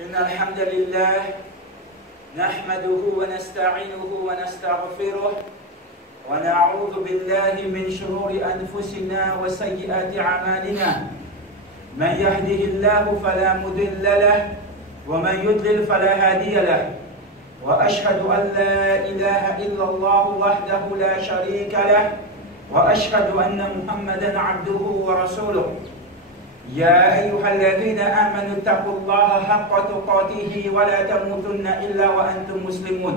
إن الحمد لله نحمده ونستعينه ونستغفره ونعوذ بالله من شرور أنفسنا وسيئات أعمالنا. من يهده الله فلا مضل له ومن يضلل فلا هادي له. وأشهد أن لا إله إلا الله وحده لا شريك له وأشهد أن محمدا عبده ورسوله. يا أيها الذين آمنوا اتقوا الله حق تقاته ولا تموتن إلا وأنتم مسلمون.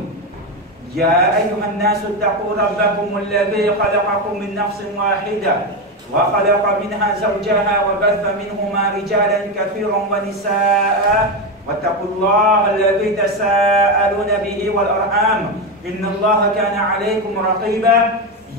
يا أيها الناس اتقوا ربكم الذي خلقكم من نفس واحدة وخلق منها زوجها وبث منهما رجالا كثيرا ونساء واتقوا الله الذي تساءلون به والأرحام إن الله كان عليكم رقيبا.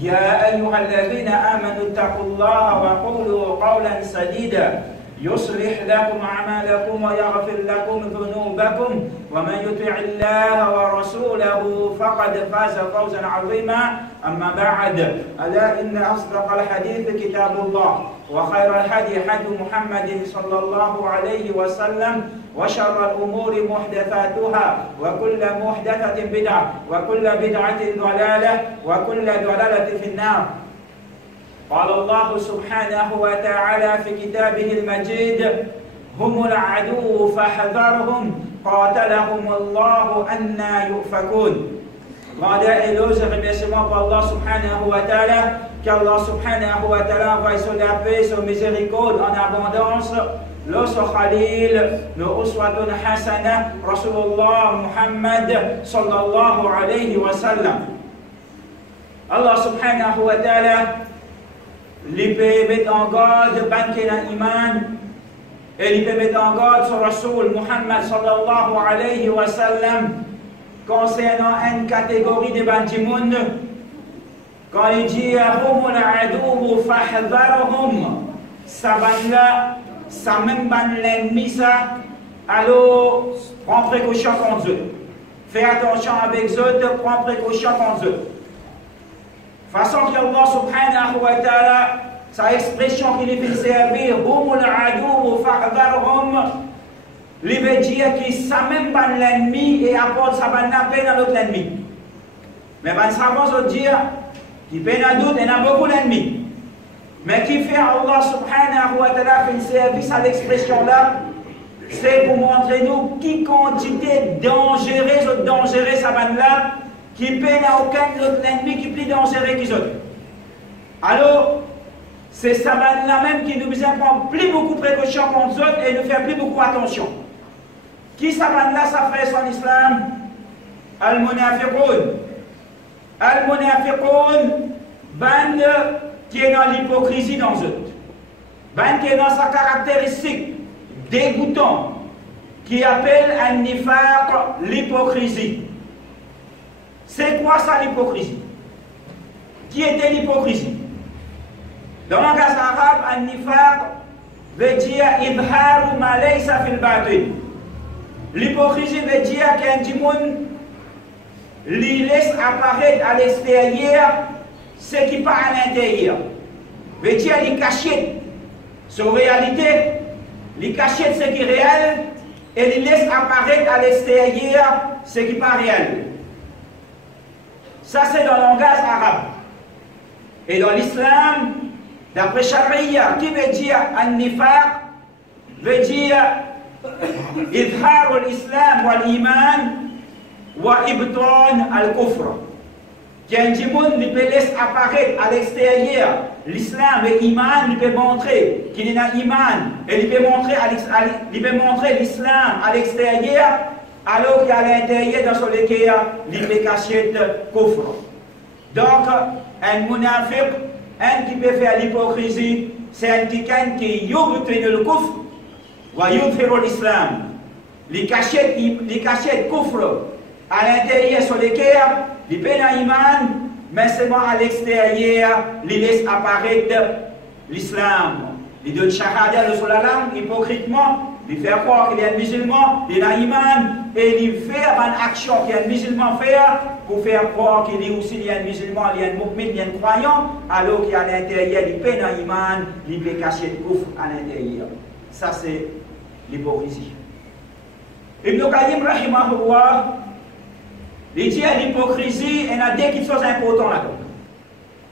يا أيها الذين آمنوا اتقوا الله وقولوا قولا سديدا يصلح لكم أعمالكم ويغفر لكم ذنوبكم ومن يطع الله ورسوله فقد فاز فوزا عظيما. أما بعد ألا إن أصدق الحديث كتاب الله وخير الهدي هدي محمد صلى الله عليه وسلم وشر الأمور محدثاتها وكل محدثة بدعة وكل بدعة ضلالة وكل ضلالة في النار. قال الله سبحانه وتعالى في كتابه المجيد هم العدو فاحذرهم قاتلهم الله أنى يؤفكون. Grandeur et louange et remerciements pour Allah subhanahu wa ta'ala, qu'Allah subhanahu wa ta'ala envoie sur la paix, sur miséricorde en abondance, le Khalil, le Uswatun Hasana, Rasulullah Muhammad sallallahu alayhi wa sallam. Allah subhanahu wa ta'ala lui peut mettre en garde banquer l'iman et lui peut mettre en garde sur Rasul Muhammad sallallahu alayhi wa sallam concernant une catégorie de bandimoun. Quand il dit Humul adou fahdharhum, ça ban là, ça même ban l'ennemi ça, alors prends précaution contre eux. Fais attention avec eux, prends précaution contre eux. Façon que Allah subhanahu wa ta'ala, sa expression qu'il fait servir, Humul adou fahdharhum, il veut dire qu'il ça même pas l'ennemi et apporte sa bonne peine à l'autre ennemi. Mais ben ça veut dire qu'il peine à d'autres, il y en a beaucoup d'ennemis. Mais qui fait Allah subhanahu wa ta'ala fait service à l'expression là, c'est pour montrer nous qui quantité dangereuse ou dangereuse sa bonne là, qui peine à aucun autre ennemi qui est plus dangereux qu'ils autres. Alors, c'est sa bonne là même qui nous prend plus beaucoup de précautions contre eux et nous fait plus beaucoup attention. Qui s'appelle là sa frère en islam? Al-Munafiqun. Al-Munafiqun, bande qui est dans l'hypocrisie dans eux. Bande qui est dans sa caractéristique dégoûtant, qui appelle An-Nifaq l'hypocrisie. C'est quoi ça l'hypocrisie? Qui était l'hypocrisie? Dans le langage arabe, An-Nifaq veut dire Ibharu ma laysa fil batin. L'hypocrisie veut dire qu'un dimoun lui laisse apparaître à l'extérieur ce qui part à l'intérieur. Veut dire qu'il cachette sa réalité, il cachette ce qui est réel et il laisse apparaître à l'extérieur ce qui n'est pas réel. Ça c'est dans le langage arabe. Et dans l'islam, d'après Sharia, qui veut dire An-Nifaq, veut dire إظهار الإسلام والإيمان وإبطان الكفر. Qu'un dimoun lui peut laisser apparaître à l'extérieur l'islam et l'iman, lui peut montrer qu'il est un iman et lui peut montrer l'islam à l'extérieur alors qu'à l'intérieur dans son cœur il peut cacher le kufr. Donc un munafiq, un qui peut faire l'hypocrisie, c'est un qui yubtin le kufr wa yudhiru l'islam. Les cachettes kufr à l'intérieur sur les cœurs, les peines iman, mais seulement à l'extérieur, les laisse apparaître l'islam. Les deux shahada sur la langue, hypocritement, les faire croire qu'il y a un musulman, il y a un iman, et les faire une action qu'il y a un musulman faire, pour faire croire qu'il y a aussi un musulman, il y a un mu'min, il y a un croyant, alors qu'il y a à l'intérieur, les peines iman, les peines cachées kufr à l'intérieur. Ça c'est l'hypocrisie. Ibn Qayyim rahimahullah, il dit à l'hypocrisie, il y a deux choses importantes là-dedans.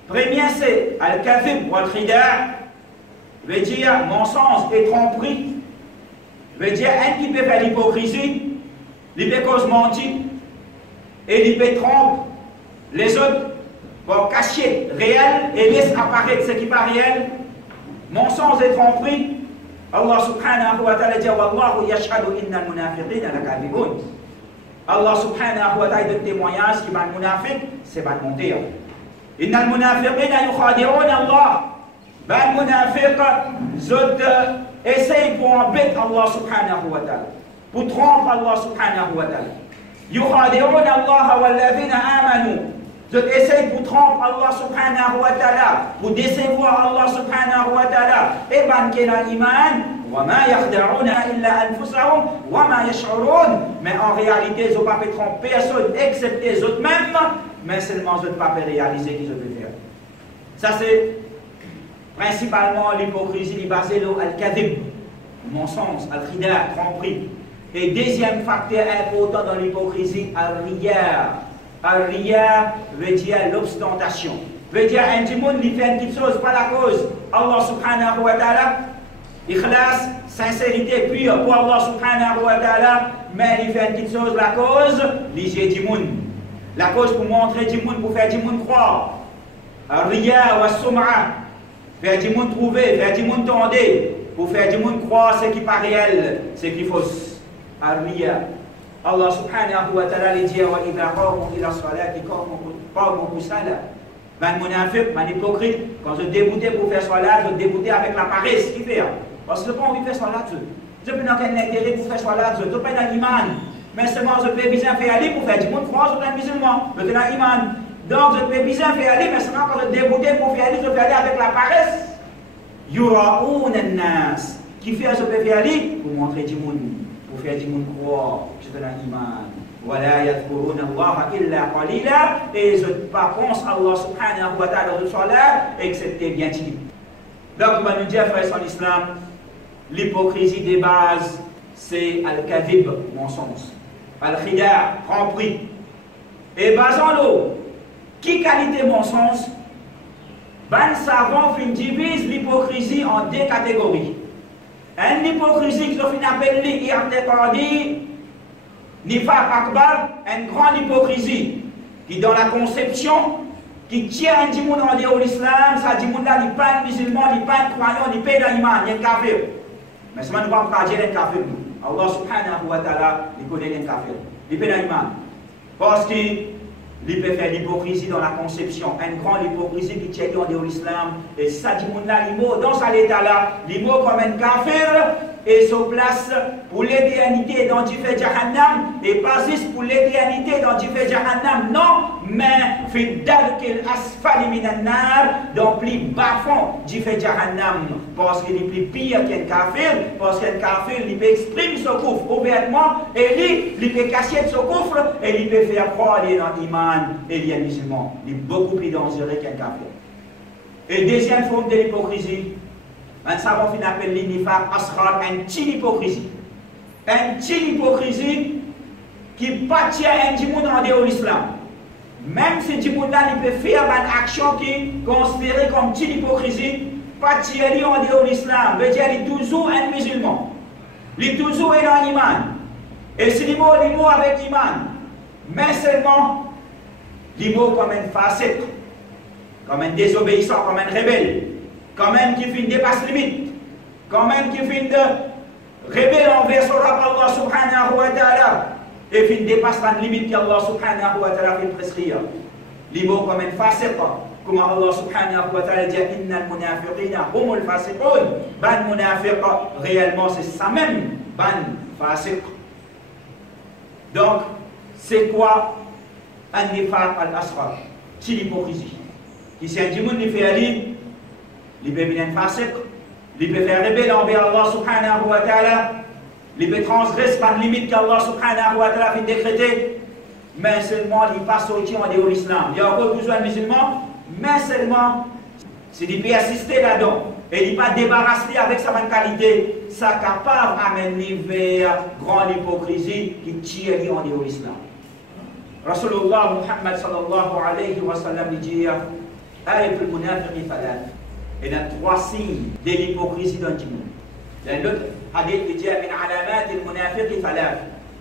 Premier, c'est al-kadhib ou al-khida', veut dire mensonge et tromperie. Veut dire un qui peut faire l'hypocrisie, il peut cause mentir, et il peut tromper les autres pour cacher réel et laisser apparaître ce qui n'est pas réel. Mensonge et tromperie. Allah subhanahu wa ta'ala dit Wallahu yashhadu inna al-munafiqina lakadibun. Allah subhanahu wa ta'ala donne témoignage qui va le munafiq, c'est pas mentir. Inna al-munafiqina yukhadi'un Allah. Ben munafiq, zot essaye pour embêter Allah subhanahu wa ta'ala, pour tromper Allah subhanahu wa ta'ala. Yukhadi'un Allah walladhina amanu. Zot essaye pour tromper Allah subhanahu wa ta'ala, pour décevoir Allah subhanahu wa ta'ala. Et ben qui a l'iman, وَمَا يَخْدَعُونَ إِلَّا أَنفُسَهُمْ وَمَا يَشْعُرُونَ. Mais en réalité, ils n'ont pas fait tromper personne, excepté les autres mêmes, mais seulement ils n'ont pas fait réaliser qu'ils ont pu faire. Ça c'est principalement l'hypocrisie basée sur al-kadhib, mensonge, al-khida', tromperie. Et deuxième facteur important dans l'hypocrisie, al-riya'. Al-riya' veut dire l'ostentation. Veut dire un djimoun qui fait une petite chose, pas la cause. Allah subhanahu wa ta'ala, ikhlas, sincérité pure pour Allah subhanahu wa ta'ala, mais il fait une petite chose, la cause, l'ijé djimoun. La cause pour montrer djimoun, pour faire djimoun croire. Al-riya' wa sum'a. Faire du monde trouver, faire du monde tonder, pour faire du monde croire ce qui n'est pas réel, ce qui est fausse. Al-riya. Allah subhanahu wa ta'ala dit وَإِذَا قَوْمُوا إِلَى الصَّلَاةِ قَوْمُوا كُسَالَى. Ben munafiq, ben hypocrite, quand je déboutais pour faire salat, je déboutais avec la paresse, qui fait. Parce que je n'ai pas envie de faire salat, je peux pas aucun intérêt pour faire salat, je ne peux pas dans l'iman. Mais seulement je peux bien faire aller pour faire du monde croire, je suis un musulman, je suis dans l'iman. Donc je peux bien faire aller, mais seulement quand je déboutais pour faire aller, je fais aller avec la paresse. Yura'oun an-nas. Qui fait je peux faire aller pour montrer du monde, pour faire du monde croire, je suis dans l'iman. وَلَا يَذْكُرُونَ اللَّهَ إِلَّا قَلِيلًا. Et je ne pense Allah subhanahu wa ta'ala de salat, excepté bien dit. Donc on va nous dire, frères en islam, l'hypocrisie des bases, c'est al-kadhib, mensonge, al-khida', tromperie. Et basons-le. Qui qualité mensonge? Ben savant fin divise l'hypocrisie en deux catégories. Une hypocrisie qui se appelle l'irtiqadi, nifaq akbar, une grande hypocrisie qui dans la conception, qui tient un dimoun en dehors de l'islam, ça dit moun là, il n'est pas musulman, il n'est pas croyant, il n'est pas dans l'iman, il est kafir. Mais ce n'est pas un kafir. Allah subhanahu wa ta'ala, il connaît les kafir. Il n'est pas dans l'iman. Parce que il peut faire l'hypocrisie dans la conception, une grande hypocrisie qui tient en dehors de l'islam. Et ça dit moun là, dans cet état-là, l'imo comme un kafir, et se place pour l'éternité dans du fait Jahannam, et pas juste pour l'éternité dans du fait Jahannam, non, mais fidal qu'il asfali minan nar, dans plus bas fond du fait Jahannam, parce qu'il est plus pire qu'un kafir, parce qu'un kafir, il peut exprimer ce coufre ouvertement, et il peut cacher ce coufre, et il peut faire croire qu'il est dans l'iman, et il est musulman. Il est beaucoup plus dangereux qu'un kafir. Et deuxième forme de l'hypocrisie, un savant qui appelle l'inifaq asghar, une petite hypocrisie. Une petite hypocrisie qui ne tient un djimoun en dehors de l'islam. Même si djimoun là, il peut faire une action qui est considérée comme petite hypocrisie, pas tirer en dehors de l'islam. Veut dire qu'il est toujours un musulman. Il est toujours dans l'iman. Et si l'imo avec l'iman, mais seulement l'imo comme un facette, comme un désobéissant, comme un rebelle. Quand même qui fait une dépasse limite, quand même qui fait une rebelle envers son Rabb Allah subhanahu wa ta'ala, et fait une dépasse la limite qu'Allah subhanahu wa ta'ala fait prescrire. L'imo comme un fasiq, comme Allah subhanahu wa ta'ala dit Inna al-munafiqina humul fasiqun. Ban munafiq, réellement c'est ça même, ban fasiq. Donc, c'est quoi un nifaq al-asghar? C'est l'hypocrisie. Qui c'est un djimoun qui fait aller. Il peut venir fasiq, il peut faire rebelle envers Allah subhanahu wa ta'ala, il peut transgresser par limite qu'Allah subhanahu wa ta'ala fait décréter, mais seulement il passe au en dehors de l'islam. Il y a encore besoin de musulmans, mais seulement s'il peut assister là-dedans, et il ne pas débarrasser avec sa bonne qualité, ça capable d'amener vers grande hypocrisie qui tire en dehors de l'islam. Rasulullah Muhammad sallallahu alayhi wa sallam dit ayatul munafiqi thalath. Il y a 3 signes de l'hypocrisie dans le monde. Dans l'autre hadith il dit min alamat al-munafiqi thalath.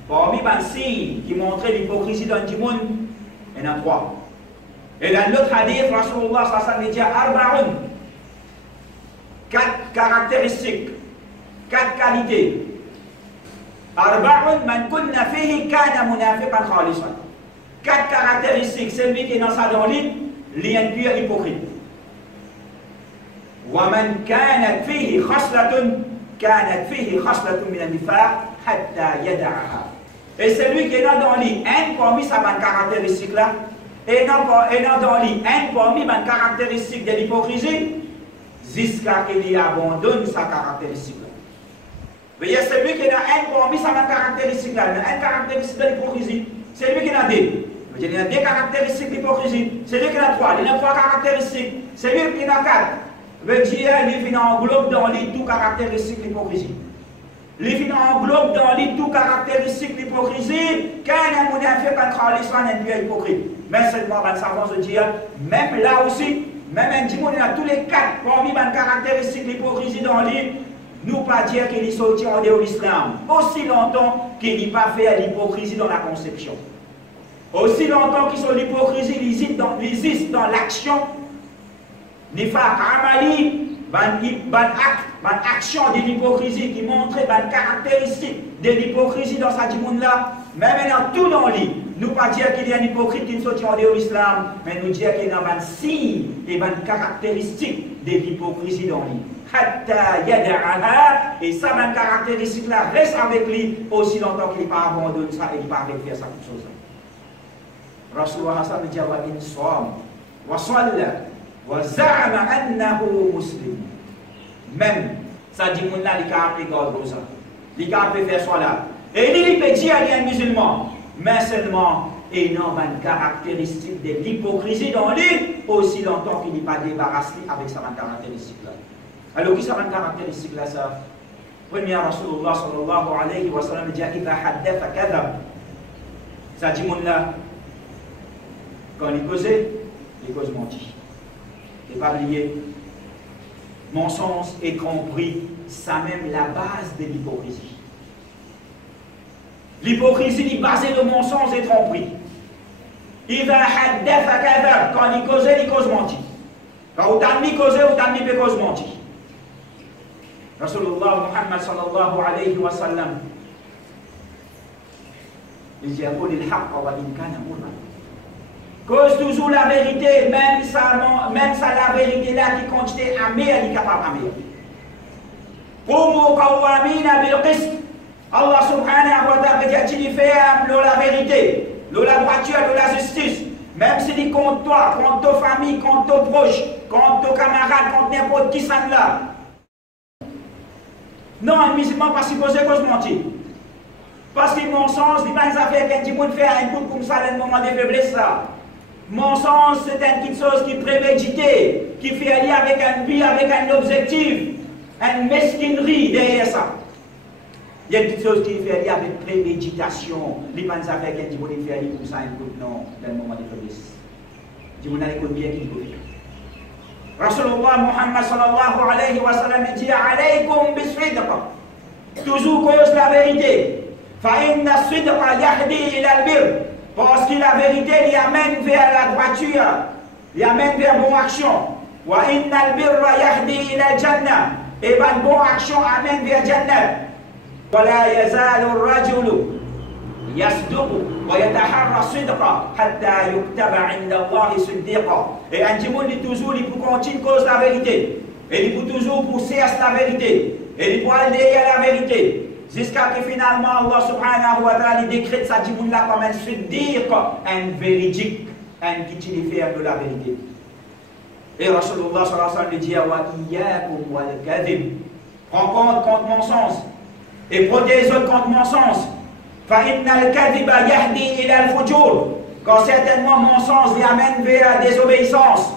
Parmi les signes qui montrent l'hypocrisie dans le monde, il y en a 3. Et dans l'autre hadith, Rasulullah sallallahu alayhi wa sallam dit arba'un. 4 caractéristiques, 4 qualités. Arba'un man kunna fihi kana munafiqan khalisan. 4 caractéristiques, celui qui est dans sa donne, il est un pur hypocrite. وَمَنْ كَانَتْ فِيهِ خَصْلَةٌ كَانَتْ فِيهِ خَصْلَةٌ مِنَ النِّفَاقِ حَتَّى يَدَعَهَا. Et celui qui est dans lui, un parmi sa caractéristique là, et dans lui, un parmi les caractéristiques de l'hypocrisie, jusqu'à ce qu'il abandonne sa caractéristique là. Voyez, celui qui est dans un parmi sa caractéristique là, une caractéristique de l'hypocrisie, c'est lui qui a deux. Il y a 2 caractéristiques d'hypocrisie. C'est lui qui a 3. Il y a 3 caractéristiques. C'est lui qui a 4. Veut dire, il englobe dans les 2 caractéristiques d'hypocrisie. Il englobe dans les 2 caractéristiques d'hypocrisie. Qu'un munafiq en khalisan est plus hypocrite. Mais seulement, les savants se disent, même là aussi, même un dimon, il y a tous les 4 parmi les caractéristiques d'hypocrisie dans les nous pas dire qu'il est sorti en dehors de l'islam. Aussi longtemps qu'il n'est pas fait l'hypocrisie dans la conception. Aussi longtemps qu'ils sont l'hypocrisie, ils existent dans l'action. Nifaq amali, action de l'hypocrisie qui montre les caractéristiques de l'hypocrisie dans sa dimoun là. Mais maintenant, tout dans lui. Nous pas dire qu'il y a un hypocrite qui est sorti en dehors de l'islam, mais nous dire qu'il y a un signe et une caractéristique de l'hypocrisie dans lui. Et ça, une caractéristique là reste avec lui aussi longtemps qu'il n'est pas abandonné ça et qu'il n'est pas avec faire ça comme chose. Rasulullah Hassan dit wa in som wa salla wa za'ama annahu muslim. Même ça dit mon là il a appris God ça. Il a appris faire là. Et il peut dire qu'il est un musulman, mais seulement il a une caractéristique de l'hypocrisie dans lui aussi longtemps qu'il n'est pas débarrassé avec sa caractéristique là. Alors qui ça une caractéristique là ça? Premier Rasulullah sallallahu alayhi wa sallam dit idha haddatha kadhab. Ça dit mon là quand il causait, il cause menti. Et pas oublier, mensonge et tromperie, c'est même la base de l'hypocrisie. L'hypocrisie est basée de mensonge et tromperie. Il va haddatha kadhab, quand il causait, il cause menti. Quand il causait, il cause menti. Rasulullah Muhammad sallallahu alayhi wa sallam, il dit yaqul al-haqq wa in kana murran. Cause toujours la vérité, même ça la vérité là qui continue à amère, il est capable d'amère. Qumu qawwamina bil qist. Allah subhanahu wa ta'ala dit qu'il fait la vérité, la droiture, la justice. Même s'il dit contre toi, contre ta famille, contre tes proches, contre tes camarades, contre n'importe qui ça là. Non, un musulman pas supposé cause mentir. Parce que mensonge, il n'y a pas une affaire qu'un petit monde fait un coup comme ça dans le moment de faiblesse là. Mensonge, c'est une petite chose qui est préméditée, qui fait aller avec un but, avec un objectif, une mesquinerie derrière ça. Il y a une petite chose qui fait aller avec préméditation. Il n'y a pas une affaire qu'un petit monde fait aller comme ça un coup non dans le moment de faiblesse. Il dit, on a l'écoute bien qu'il faut faire. Rasulullah Muhammad sallallahu alayhi wa sallam dit alaykum bis-sidqa. Toujours cause la vérité. Fa inna as-sidqa yahdi ila al-birr. Parce que la vérité l'y amène vers la droiture, l'y amène vers bonne action. Wa inna al-birra yahdi ila al-jannah. Et bonne action amène vers Jannah. Wa la yazalu ar-rajulu yasduqu wa yataharra as-sidqa hatta yuktaba 'inda Allah siddiqa. Et un monde dit toujours il peut continuer cause la vérité. Et il peut toujours pousser à la vérité. Et il peut aller derrière la vérité. Jusqu'à que finalement Allah subhanahu wa ta'ala décrète sa dimoun là comme un siddiq, un véridique, un qui diffère de la vérité. Et Rasulullah sallallahu alayhi wa sallam dit wa iyyakum wal kadhib. Prends compte contre mensonge et protège-le contre mensonge. Fa inna al-kadhiba yahdi ila al-fujur. Quand certainement mensonge l'y amène vers la désobéissance.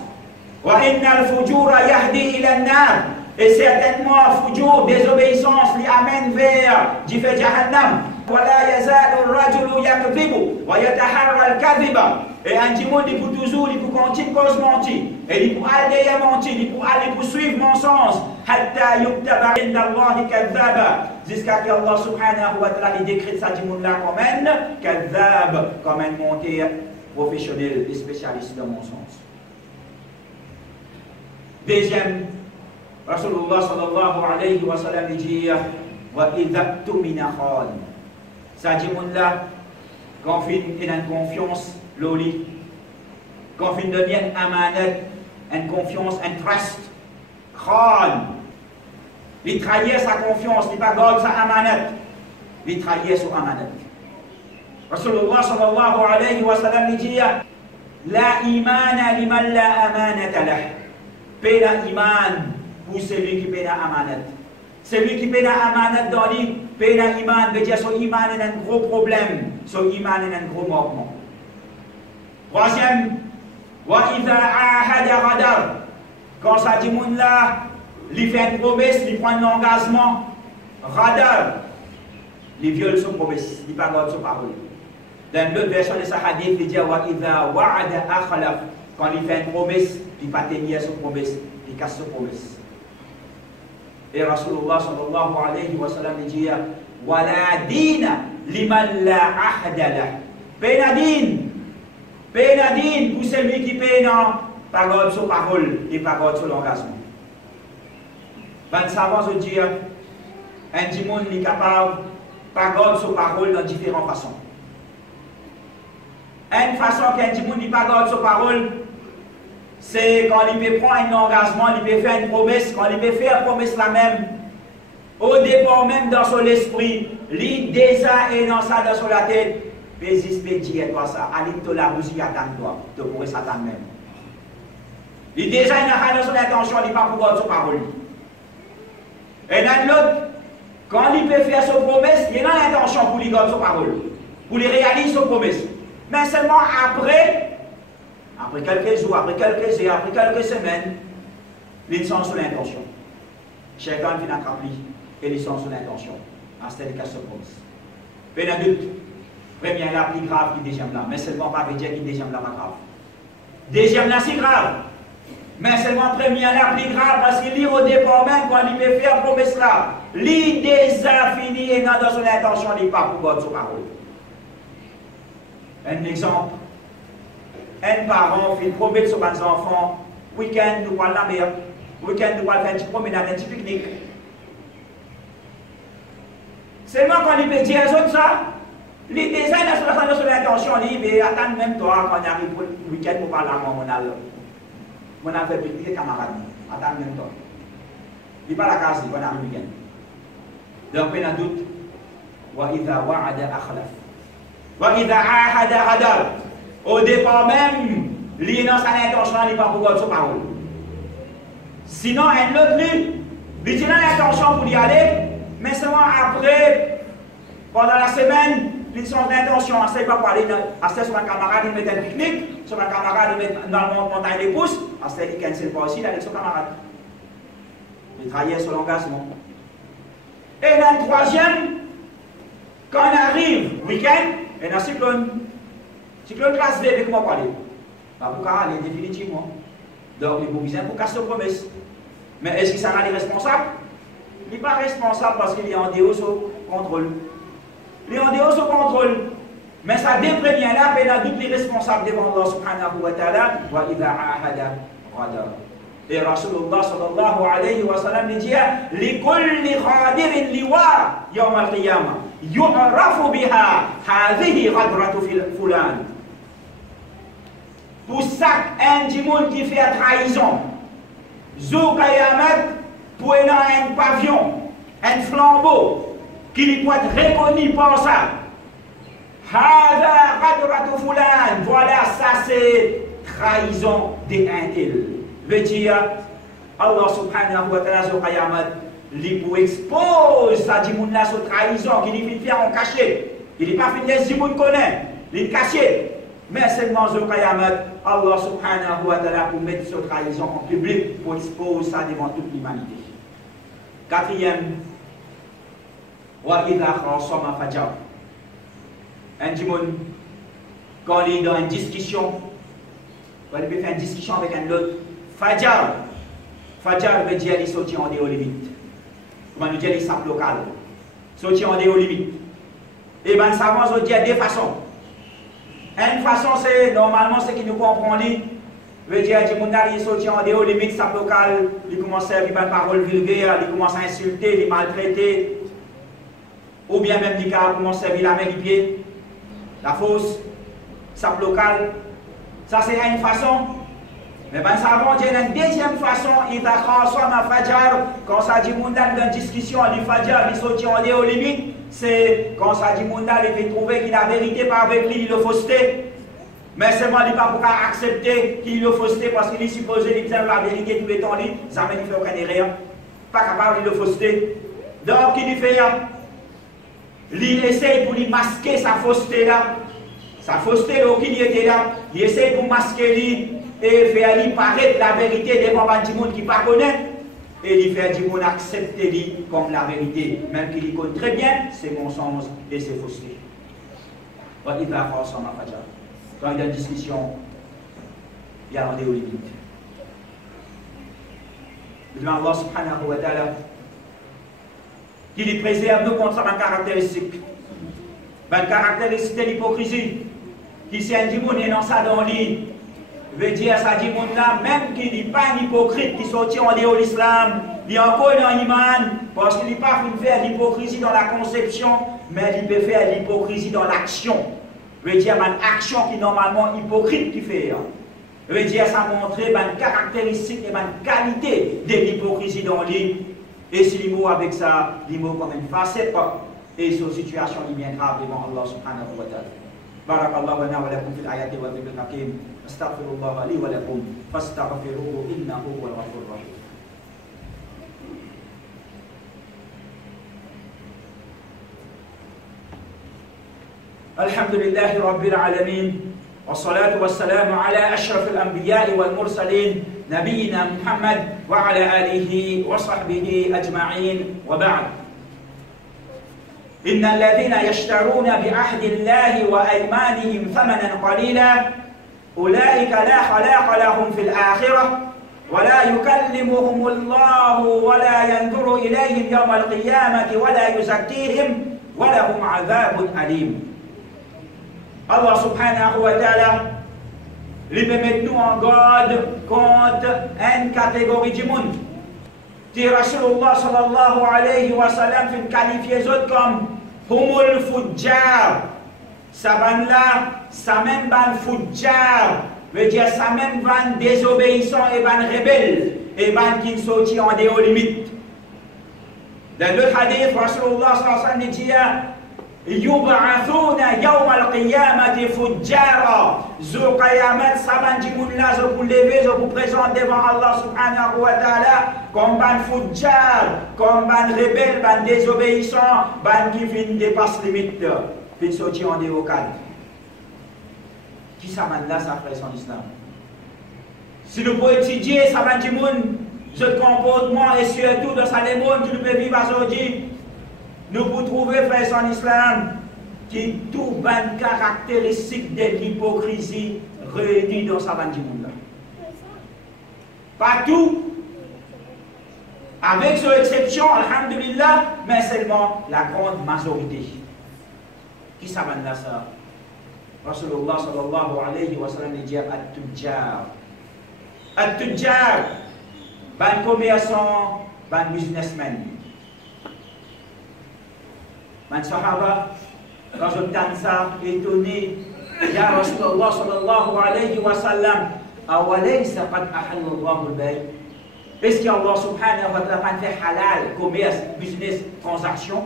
Wa inna al-fujura yahdi ila an-nar. Et certainement, fujur, désobéissance, lui amène vers du fait Jahannam. Wala yazalu rajulu yakdhibu wa yataharra al-kadhiba. Et un dimon, il peut toujours, il peut continuer cause mentir. Et il peut aller mentir, il peut aller poursuivre mensonge. Hatta yuktaba inda Allahi kadhaba. Jusqu'à ce qu'Allah subhanahu wa ta'ala décrète ça dimon là comme un kadhab, comme un menteur professionnel et spécialiste dans mensonge. Deuxième, Rasulullah sallallahu alayhi wa sallam dit wa idha tumina khan. Ça dit mon là quand on a une confiance loli, quand on devient amanat, une confiance, un trust, khan. Il trahit sa confiance, il pas garde sa amanat, il trahit son amanat. Rasulullah sallallahu alayhi wa sallam dit la imana liman la amanata lah. Pena iman pour celui qui paie la amanat. Celui qui paie la amanat dans lui, paie la iman, veut dire son iman est un gros problème, son iman est un gros manquement. Troisième, wa idha ahada radar. Quand ça dit moun là, il fait une promesse, il prend un engagement, radar, il viole son promesse, il ne garde pas son parole. Dans l'autre version de sa hadith, il dit wa idha wa'ada akhlaf. Quand il fait une promesse, il ne peut pas tenir son promesse, il casse son promesse. Et Rasulullah sallallahu alayhi wa sallam dit wala dina liman la ahda lah. Pénadine pour celui qui paie non, pas garde son parole et pas garde son engagement. Ben savants se dire un dimon est capable pas garde son parole dans différentes façons. Une façon qu'un dimon n'est pas garde son parole, c'est quand il peut prendre un engagement, il peut faire une promesse, quand il peut faire une promesse la même, au départ même dans son esprit, il déjà est dans ça dans la tête, mais il peut dire toi ça, allez te la bougie à toi, te pourrais Satan même. Il déjà dans son intention, il ne peut pas pouvoir son parole. Et dans l'autre, quand il peut faire son promesse, il a l'intention pour lui garder son parole, pour lui réaliser son promesse. Mais seulement après quelques jours, après quelques heures, après quelques semaines, ils sont sous l'intention. Chacun vient attraper et ils sont sous l'intention. C'est le cas de ce promesse. Mais la doute, première là, plus grave que deuxième là. Mais seulement pas veut dire que deuxième là pas grave. Deuxième là, c'est grave. Mais seulement première là, plus grave parce qu'il lit au départ même quand il peut faire promesse là. Il déjà fini et dans son intention, il n'est pas pour garder son parole. Un exemple. Un parent fait une promesse sur ses enfants, week-end nous parlons la mer, week-end nous parlons faire une petite promenade, un petit pique-nique. Seulement quand il peut dire aux autres ça, les designs dans son intention, il dit attends même toi quand on arrive pour le week-end pour parler à moi, on a fait pique-nique camarade, attends même toi. Il parle à la case, on arrive le week-end. Donc il y a un doute, wa idha wa'ada akhlaf, wa idha ahada radar. Au départ même, il est dans sa intention, il n'est pas pour garder sa parole. Sinon, un autre, il est dans l'intention pour y aller, mais seulement après, pendant la semaine, ils sont dans l'intention, il ne sait pas pour aller, sur un camarade, il met un pique-nique, sur un camarade, il met dans la montagne des pousses, il ne cancelle pas aussi avec son camarade. Il trahit son engagement. Et dans le troisième, quand on arrive, week-end, il y a un cyclone. Cyclone classe B, avec moi parler. Pas pour aller définitivement. Donc, il faut viser pour casser la promesse. Mais est-ce qu'il s'en est responsable? Il n'est pas responsable parce qu'il est en dehors au contrôle. Il est en dehors au contrôle. Mais ça déprime là, il a doute les responsables devant Allah subhanahu wa ta'ala. Wa idha ahada radar. Et Rasulullah sallallahu alayhi wa sallam dit li kulli khadirin liwa yawm al-qiyamah yu'rafu biha hadhihi ghadratu fulan. Pour chaque individu qui fait trahison, Zou Kayamat, pour un pavillon, un flambeau, qui doit être reconnu par ça. Hada Ghadratu Fulan, voilà, ça c'est trahison des intel. Veut dire, Allah subhanahu wa ta'ala, Zou Kayamat, lui pour expose ça dit moun là sur trahison, qui lui fait en cachet. Il n'est pas fait des gens qui connaissent, il est caché. Mais seulement Zou Kayamat, Allah subhanahu wa ta'ala pour mettre cette trahison en public, pour exposer ça devant toute l'humanité. Quatrième, wa idha khasama fajar. Un dimon, quand il est dans une discussion, quand il peut faire une discussion avec un autre, fajar. Fajar veut dire il sortit en dehors limite. Comment nous dire il s'appelle local. Sortir en dehors limite. Et bien, ça va se dire deux façons. Une façon, c'est normalement ce qui nous comprend, veut dire que il sortit en dehors limite, s'appelle local, il commence à dire des paroles vulgaires, il commence à insulter, il maltraiter. Ou bien même il commence à servir la main du pied, la fausse, s'appelle local. Ça, c'est une façon. Mais ben, ça va dire une deuxième façon, il a transformé ma fajar, quand ça dit mondial dans une discussion, il fajar, il sortit en dehors limite, c'est quand ça dit mondial, il fait trouver qu'il a vérité par avec lui, il le fausseté. Mais seulement il n'est pas pour accepter qu'il le fausseté parce qu'il est supposé qu'il dire la vérité tout le temps, ça ne fait aucun erreur. Pas capable de le fausseté. Donc il fait, il essaie pour lui masquer sa fausseté là. Sa fausseté, il était là, il essaie pour masquer lui. Et faire lui paraître la vérité devant des gens qui ne connaissent pas. Et il fait des gens accepter lui comme la vérité. Même qu'il connaît très bien ses mensonges et ses faussetés. Il va faire ça, ma fajar. Quand il y a une discussion, il y a un rendez-vous limite. Je demande Allah subhanahu wa ta'ala qu'il préserve nous contre sa caractéristique. La caractéristique de l'hypocrisie. Qui c'est un démon et non ça dans lui. Veut dire ça dit monde là, même qui n'est pas un hypocrite qui sortit en dehors de l'islam, il est encore dans l'iman, parce qu'il n'est pas fait faire l'hypocrisie dans la conception, mais il peut faire l'hypocrisie dans l'action. Veut dire une action qui est normalement hypocrite qui fait. Veut dire ça montre une caractéristique et une qualité de l'hypocrisie dans lui. Et si l'immo avec ça, l'immo comme une facette, et sur situation qui est bien grave devant Allah subhanahu wa ta'ala. بارك الله لنا ولكم في الآيات والذكر الحكيم استغفر الله لي ولكم فاستغفروه إنه هو الغفور الرحيم الحمد لله رب العالمين والصلاة والسلام على أشرف الأنبياء والمرسلين نبينا محمد وعلى آله وصحبه أجمعين وبعد إن الذين يشترون بعهد الله وأيمانهم ثمنا قليلا أولئك لا خلاق لهم في الآخرة ولا يكلمهم الله ولا ينظر إليهم يوم القيامة ولا يزكيهم ولهم عذاب أليم. Allah subhanahu wa ta'ala lui met nous en garde contre une catégorie du monde. Qui Rasulullah sallallahu alayhi wa sallam fait qualifier les autres comme Humul Fujjar. Ça ban là, ça même ban Fujjar, veut dire ça même ban désobéissant et ban rebelle, et ban qui sortit en dehors limite. Dans le hadith, Rasulullah sallallahu alayhi wa sallam dit Yub'athuna yawm al-qiyamati fujjara. Zo qiyamat saban jimoun la zo pour lever, zo pour présenter devant Allah subhanahu wa ta'ala comme ban fujjar, comme ban rebelle, ban désobéissant, ban qui fin dépasse limite, fin sorti en dehors cadre. Qui saban là ça fait son islam? Si nous pouvons étudier saban jimoun, ce comportement et surtout dans sa démon, tu peux vivre aujourd'hui. Nous pouvons trouver, frère, son islam, qui tout une caractéristique de l'hypocrisie réunie dans sa bande du monde. Pas tout, avec cette exception, alhamdulillah, mais seulement la grande majorité. Qui s'abandonne là ça? Rasulullah sallallahu alayhi wa sallam dit At-Tujjar. At-Tujjar, ban commerçant, ban businessman. Man sahaba, quand j'entends ça, étonné, Ya Rasulullah sallallahu alayhi wa sallam, awalaysa qad ahalla Allahu al-bay'. Est-ce qu'Allah subhanahu wa ta'ala fait halal, commerce, business, transaction,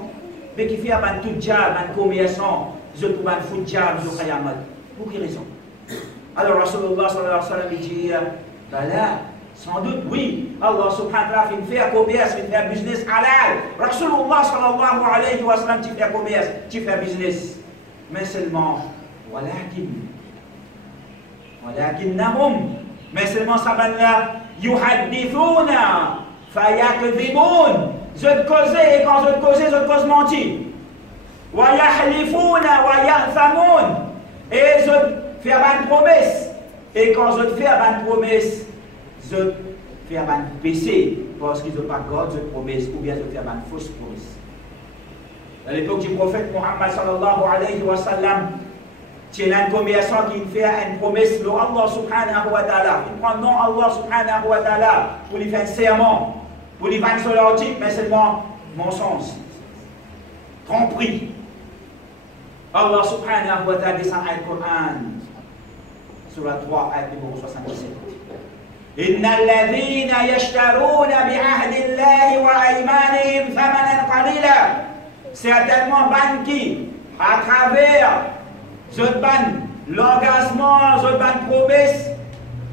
mais qui fait un tujjar, un commerçant, je trouve un fujjar, je trouve un pour quelle raison? Alors Rasulullah sallallahu alayhi wa sallam dit, Bala, sans doute, oui, Allah subhanahu wa ta'ala fait un commerce, fait un business halal. Rasulullah sallallahu alayhi wa sallam, tu fais un commerce, tu fais un business. Mais seulement, walakinnahum, mais seulement ça va là, yuhaddithuna, fayakdhibun. je te causais et quand je te causais, je te cause mentir. Wa yahlifuna wa ya'thamun. Et je te fais une promesse. Et quand je te fais une promesse, je te fais une péché parce qu'ils n'ont pas gardé cette promesse ou bien je te fais une fausse promesse. À l'époque du prophète Muhammad sallallahu alayhi wa sallam, il y a un commerçant qui fait une promesse de Allah subhanahu wa ta'ala. Il prend le nom Allah subhanahu wa ta'ala pour lui faire un serment, pour lui vendre sur l'article, mais seulement mensonge, tromperie. Allah subhanahu wa ta'ala descend à Coran, sur la 3, ayat numéro 77. Inna alladhina yashtaruna bi'ahdi Allahi wa aymanihim thamanan qalila. Certainement, ban qui, à travers l'engagement, la promesse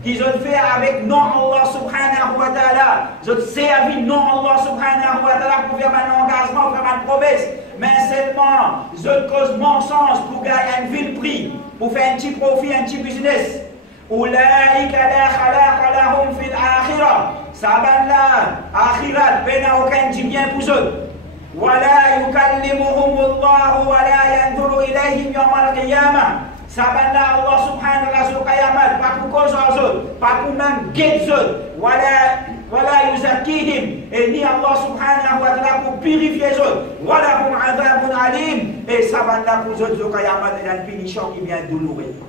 qu'ils ont fait avec non Allah subhanahu wa ta'ala, ils ont servi non Allah subhanahu wa ta'ala pour faire un engagement, pour faire une promesse, mais seulement ils ont cause mensonge pour gagner un vil prix, pour faire un petit profit, un petit business. Ulaika la khalaqa lahum fil akhirah. Saban la akhirat, pena aucun bien pour eux. ولا يكلمهم الله ولا ينظر إليهم يوم القيامة. Sabanlah Allah subhanahu wa ta'ala sur Qiyamah, pas pour cause aux autres, pas pour même guider eux, wala yuzakihim, et ni Allah subhanahu wa ta'ala pour purifier les autres, wala hum adhabun alim, et sabanlah pour eux sur Qiyamah, il y a une punition qui vient douloureuse.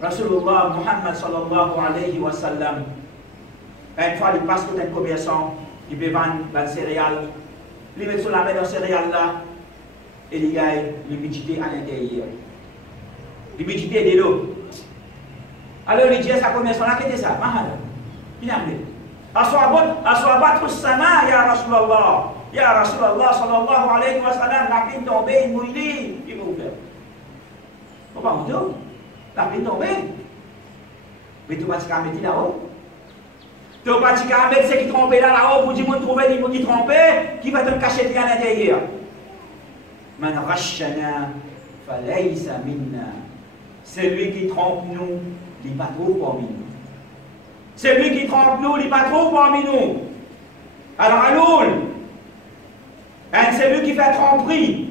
Rasulullah Muhammad sallallahu alayhi wa sallam, une fois il passe contre un commerçant, il peut vendre des céréales. Il met sur la main dans ces céréales là et il y a l'humidité à l'intérieur. L'humidité de l'eau. Alors il dit à sa commerçant là, qu'est-ce que c'est ça? Il a dit, Aswabat sama ya Rasulallah. Ya Rasulallah sallallahu alayhi wa sallam, la pluie tombée, il mouille, il m'a ouvert. Pourquoi on dit? La pluie tombée. Mais tu vas te mettre là-haut. Tu vas pas mettre ceux qui trompent là-haut pour dire que tu trouves des gens qui trompent, qui va te cacher à l'intérieur. Man rashana falaysa minna. Celui qui trompe nous, il n'est pas trop parmi nous. Celui qui trompe nous, il n'est pas trop parmi nous. Alors, Aloul, celui qui fait tromperie.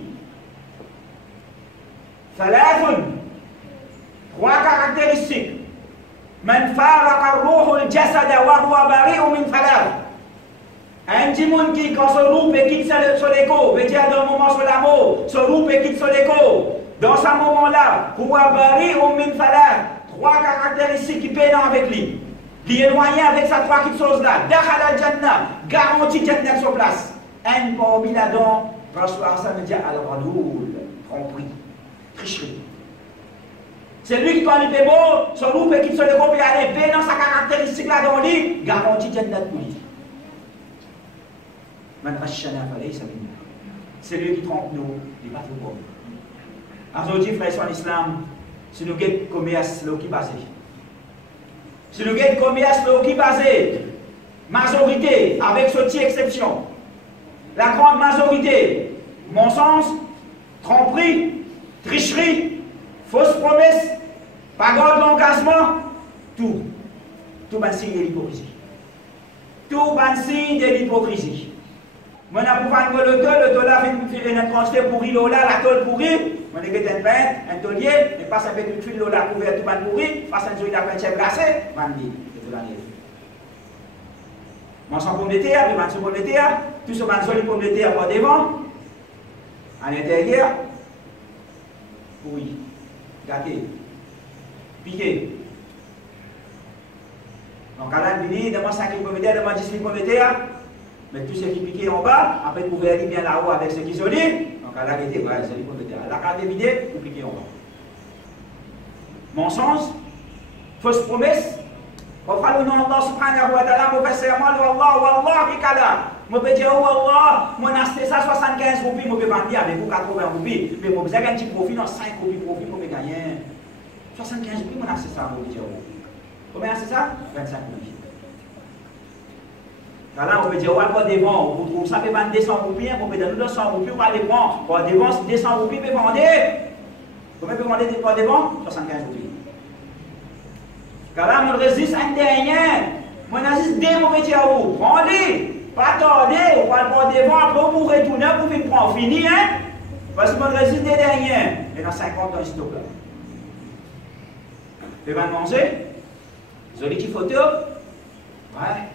Thalathun. 3 caractéristiques. Man faraka ruhu al-jasada wa huwa bari'u min thalath. Un djimoun qui, quand son loup et quitte son écho, veut dire d'un moment sur l'amour, son loup et quitte son écho, dans ce moment-là, huwa bari'u min thalath. 3 caractéristiques qui peinent avec lui. Il est éloigné avec sa 3 petites choses-là. Dakhala al-jannah, garantie Jannah sur place. Un parmi là-dedans, Rasulullah sallallahu alayhi wa sallam dit al-ghaloul, tromperie, tricherie. C'est lui qui, quand il fait beau, son loup et qui se le groupe et aller bien dans sa caractéristique là dans lui, garantit Jannat pour lui. Man rashana falaysa minna. C'est lui qui trompe nous, il n'est pas trop bon. Aujourd'hui, frères en islam, si nous guettons commerce, l'eau qui passe. Si nous guettons commerce, l'eau qui passe, majorité, avec ce petit exception, la grande majorité, mensonge, tromperie, tricherie, fausse promesse, pas garde l'engagement, tout un signe de l'hypocrisie. Tout un signe de l'hypocrisie. Moi, je pour vendre le dollar vient de transfert pourri, la tôle pourrie, on est un peintre, un taulier, et passe avec une tuile là pour tout le pourri, passe un jour d'après un chef glacé, vendre le dollar. Moi, sans pomme de terre, je vends sur pomme de terre, tout ce vend joli pomme de terre pour devant, à l'intérieur, pourri, gâté, piqué. Donc, à l'année, demande 5 000 pommes de terre, demande 10 000 pommes de terre. Mais tout ce qui piquait en bas, après vous verrez bien là-haut avec ce qui sont dit, donc à la réalité, voilà, c'est les pommes de terre. La carte est vidée, vous piquez en bas. Mensonge, fausse promesse, on fera le nom d'Allah subhanahu wa ta'ala, on fait serment de Allah, Wallah, Ikala. On peut dire, oh Allah, mon acheté ça 75 roupies, on peut vendre avec vous 80 roupies, mais on peut faire un petit profit, non 5 roupies profit, on peut gagner 75 roupies, on acheté ça, on peut dire, combien c'est ça? 25 roupies. Là, on peut dire, ouais, pas devant, vous trouvez ça peut vendre 200 roupies, on peut donner 200 roupies, on va les prendre. Pour devant, 200 roupies, peut vendre. Combien peut vendre pour devant? 75 roupies. Car là, on résiste à un dernier. On résiste deux mauvais dire à vous. Prends-les. Pas tarder, on va le prendre devant, après vous retourner pour venir prendre fini, hein? Parce que mon résiste des derniers. Et dans 50 ans, il stoppe là. Tu vas manger? Joli petite photo? Ouais.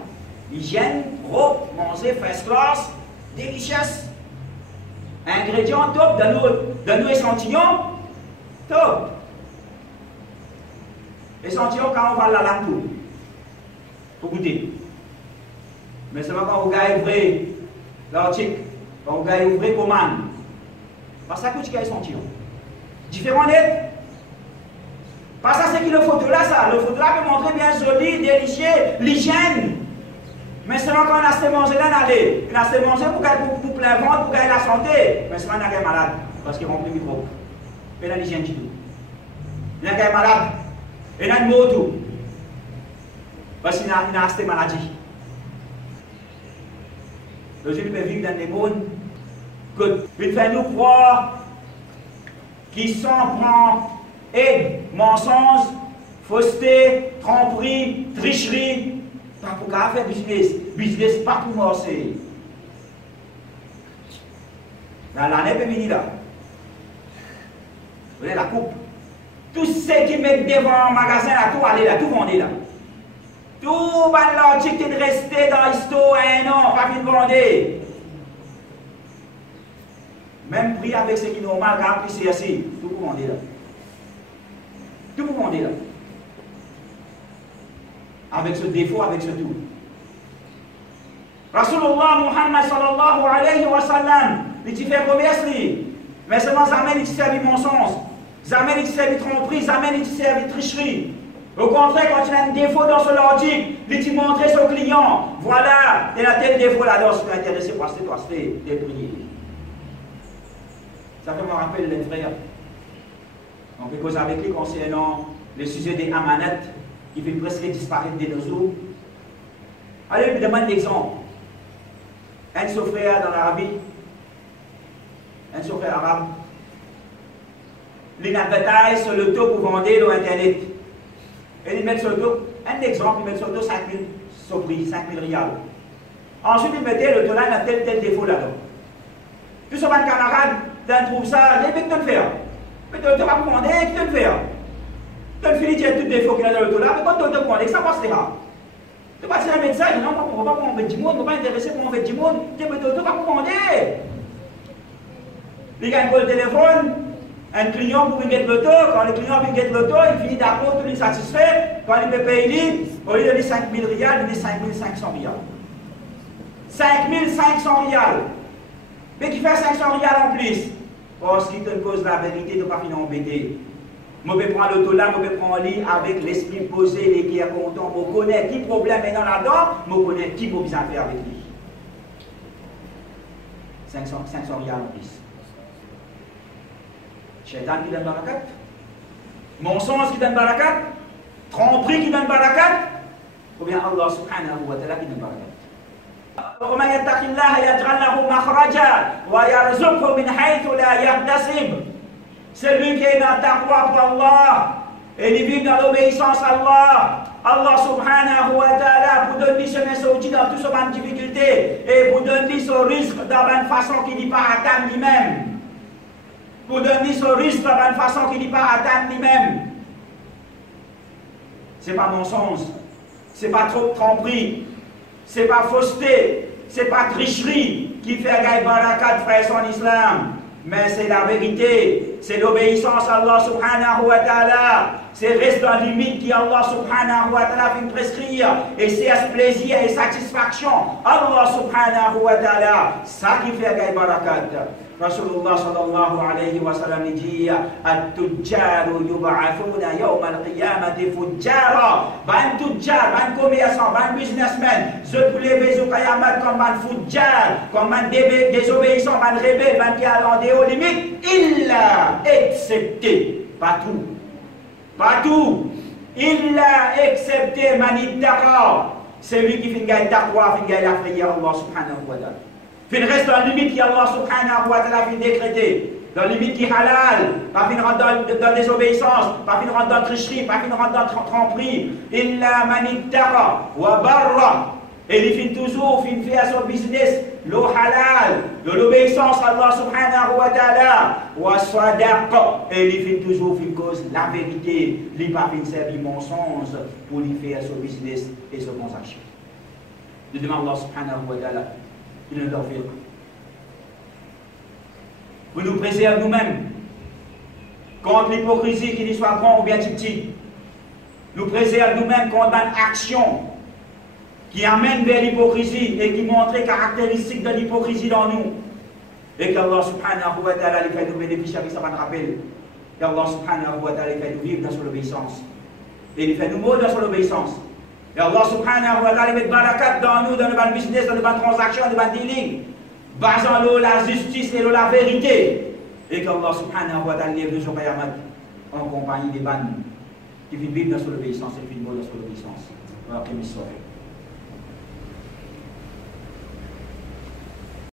Hygiène, propre, manger, first class, délicieuse. Ingrédients top, de nos échantillons, top. Échantillon quand on va là tout. Pour goûter. Mais c'est pas quand on gagne vrai l'article, quand on gagne vrai commande. Parce que ça coûte qu'un échantillon. Différent net. Pas ça, c'est qui le photo là, ça. Le photo là peut montrer bien joli, délicieux, l'hygiène. Mais seulement quand on a assez mangé là, on a assez mangé pour plein ventre, pour gagner la santé. Mais seulement on a gagné malade, parce qu'il remplit le microbe. Et là, l'hygiène du tout. Il a gagné malade. Et là, il mot tout. Parce qu'il a assez maladie. Le Dieu peut vivre dans des mondes que il fait nous croire qu'ils sont prend aide, mensonge, fausseté, tromperie, tricherie. Pas pour faire business. Business pas pour morcer. L'année peut venir là. Vous voyez la coupe. Tous ceux qui mettent devant un magasin là, tout aller là, tout vendre là. Tout l'article qui est resté dans l'histoire un an, pas fini de vendre. Même prix avec ce qui est normal, quand on c'est assez, tout vous vendez là. Tout vous vendez là. Avec ce défaut, avec ce tout. Rasulullah Muhammad sallallahu alayhi wa sallam, il dit fait commerce, mais seulement jamais il servi mensonge, jamais il servi tromperie, jamais il servi tricherie. Au contraire, quand il a un défaut dans son article, il dit montrer son client, voilà, il a tel défaut là-dedans, si tu es intéressé, passe toi, c'est des prières. Ça fait me rappeler les frères. On peut causer avec lui concernant le sujet des amanettes qui vont presque disparaître de nos eaux. Allez, je vous demande l'exemple. Un de ses frères dans l'Arabie, un de ses frères arabes, il advertise sur le taux pour vendre sur Internet. Et il met sur le taux, un exemple, il met sur le taux 5 000 sur prix, 5 000 rials. Ensuite, il mettait le taux là, il a tel défaut là-dedans. Tout ce camarade, il trouve ça, il veut te le faire. Mais tu vas me demander, qui te le faire. Tu as fini, tu as tout défaut qu'il y a dans le taux là, mais quand tu te demandes, ça passe là. Tu vas dire un médecin, non, on ne va pas pour enlever du monde, on ne va pas intéresser pour enlever du monde, tu vas me demander. Il gagne le téléphone, un client pour gagner l'auto, quand le client vient gagner l'auto, il finit d'accord, tout est satisfait, quand il peut payer, au lieu de 5 000 rials, il dit 5 500 rials. 5 500 rials. Mais qui fait 500 rials en plus. Parce qu'il te cause la vérité, tu ne vas pas finir embêté. Je peux prendre l'auto là, je peux prendre lit avec l'esprit posé, les qui est content, je connais qui problème est dans là-dedans, je connais qui peut bien faire avec lui. 500 rials en plus. Shaitan qui donne barakat, mensonge qui donne barakat, tromperie qui donne barakat, ou bien Allah subhanahu wa ta'ala qui donne barakat. ومن يتق الله يجعل له مخرجا ويرزقه من حيث لا يحتسب. Celui qui est dans ta foi pour Allah et il vit dans l'obéissance à Allah, Allah subhanahu wa ta'ala pour donner chemin sorti dans toutes ses difficultés et pour donner son risque dans une façon qui n'est pas atteindre lui-même. Pour donner son risque dans une façon qui n'est pas atteindre lui-même. Ce n'est pas mensonge, ce n'est pas trop tromperie. C'est pas fausseté, c'est pas tricherie qui fait gagner barakat frère en islam, mais c'est la vérité, c'est l'obéissance à Allah subhanahu wa ta'ala, c'est rester dans la limite qui Allah subhanahu wa ta'ala vient prescrire, et c'est à ce plaisir et satisfaction Allah subhanahu wa ta'ala, ça qui fait gagner barakat. Rasulullah sallallahu alayhi wa sallam dit At-tujjaru yub'athuna yawm al-qiyamati fujjara. Ban tujjar, ban commerçant, ban businessman, je peux lever au qiyamah comme ban fujjar, comme ban désobéissant, ban rebelle, ban qui allant aux limites, illa excepté, pas tout. Pas tout. Illa excepté man ittaqa. C'est lui qui fait gagner taqwa, fait gagner la prière Allah subhanahu wa ta'ala. Il reste dans la limite qui Allah subhanahu wa ta'ala a décrété, dans la limite qui est halal, pas fin rentrer dans la désobéissance, pas fin rentrer dans la tricherie, pas fin rentrer dans la tromperie. Illa man ittaqa wa barra. Et il finit toujours, il fait son business, le halal, de l'obéissance à Allah subhanahu wa ta'ala, wa sadaq, et il finit toujours, il cause la vérité, il ne va pas servir mensonge pour lui faire son business et son transaction. Nous demandons Allah subhanahu wa ta'ala, il nous leur fait. Vous nous préservez nous-mêmes contre l'hypocrisie, qu'il soit grand ou bien petit. Nous préserve nous-mêmes contre une action qui amène vers l'hypocrisie et qui montre les caractéristiques de l'hypocrisie dans nous. Et qu'Allah subhanahu wa ta'ala fait nous bénéficier avec ça, va nous rappeler. Qu'Allah subhanahu wa ta'ala fait nous vivre dans son obéissance. Et il fait nous mourir dans son obéissance. Et Allah subhanahu wa ta'ala met barakat dans nous, dans le business, dans le transaction, dans le dealing, basant la justice et la vérité. Et qu'Allah subhanahu wa ta'ala lève de son payamat en compagnie des bannes qui vivent dans son obéissance et qui mourir dans son obéissance.